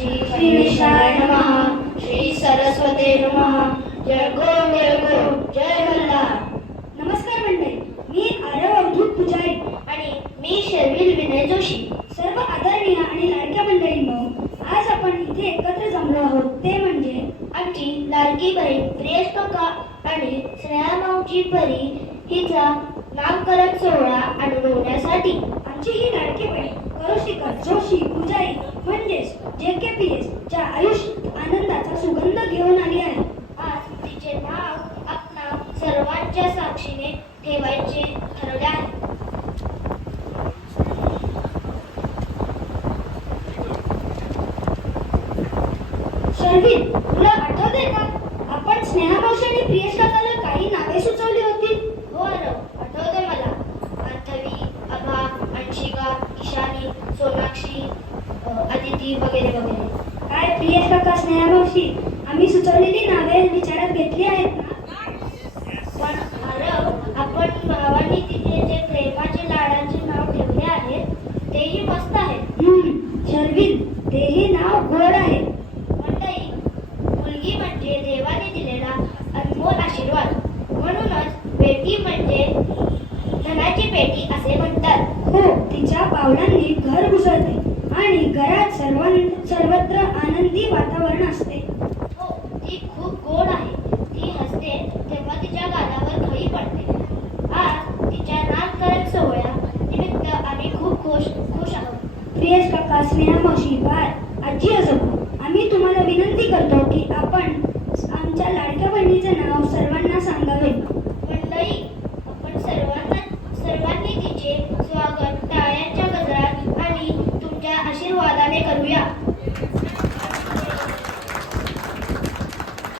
श्री गणेशाय नमः, श्री सरस्वते नमः. जय गो जय मल्हार. नमस्कार मंडळी, मी आरव अवधूत पुजारी आणि मी शर्विल विनय जोशी. सर्व आदरणीय आणि लाडक्या मंडळींनो, आज आपण इथे एकत्र जमलो आहोत ते म्हणजे आमची लाडकी बहीण प्रियश काका आणि स्नेहा मावची परी हिचा नामकरण सोहळा अनुभवण्यासाठी. आमची ही लाडकी बहीण करोशीकर जोशी पुजारी म्हणजेच JKPS च्या आयुष्यात आनंदाचा सुगंध घेऊन आली आहे. आज तिचे नाव आपणा सर्वांच्या साक्षीने ठेवायचे ठरवले आहे. शर्विल, तुला आठवते का आपण स्नेहा मावशी आणि प्रियश काकाला काही नावे सुचवली होती? हो आरव, आठवते मला. पार्थवी, अभा, अंशिका, ईशानी, सोनाक्षी, अदिती वगैरे वगैरे. काय प्रियश काका, स्नेहा मावशी, आम्ही सुचवलेली नावे विचारात घेतली आहेत ना? पण आरव, आपण भावांनी तिथे जे प्रेमाचे लाडांचे नाव ठेवले आहे तेही मस्त आहे. शर्विल, तेही नाव गोड आहे. मंडळी, मुलगी म्हणजे देवाने दिलेला अनमोल आशीर्वाद. म्हणूनच बेटी म्हणजे धनाची पेटी असे म्हणतात. हो, तिच्या पावलांनी घर घुसळते आणि घरात सर्वत्र आनंदी वातावरण असते. हो, ती खूप गोड आहे. ती हसते तेव्हा तिच्या गालावर खळी पडते. आज तिच्या नामकरण सोहळ्या निमित्त आम्ही खूप खुश आहोत. प्रियश काका, स्नेहा मावशी, बाळ, आजी आजोबा, आम्ही तुम्हाला विनंती करतो की आपण आमच्या लाडक्या बहिणीचे नाव सर्वांना सांगावे. मंडळी, आपण सर्वांनी तिचे स्वागत टाळ्यांच्या गजरात आणि तुमच्या आशीर्वादाने करूया.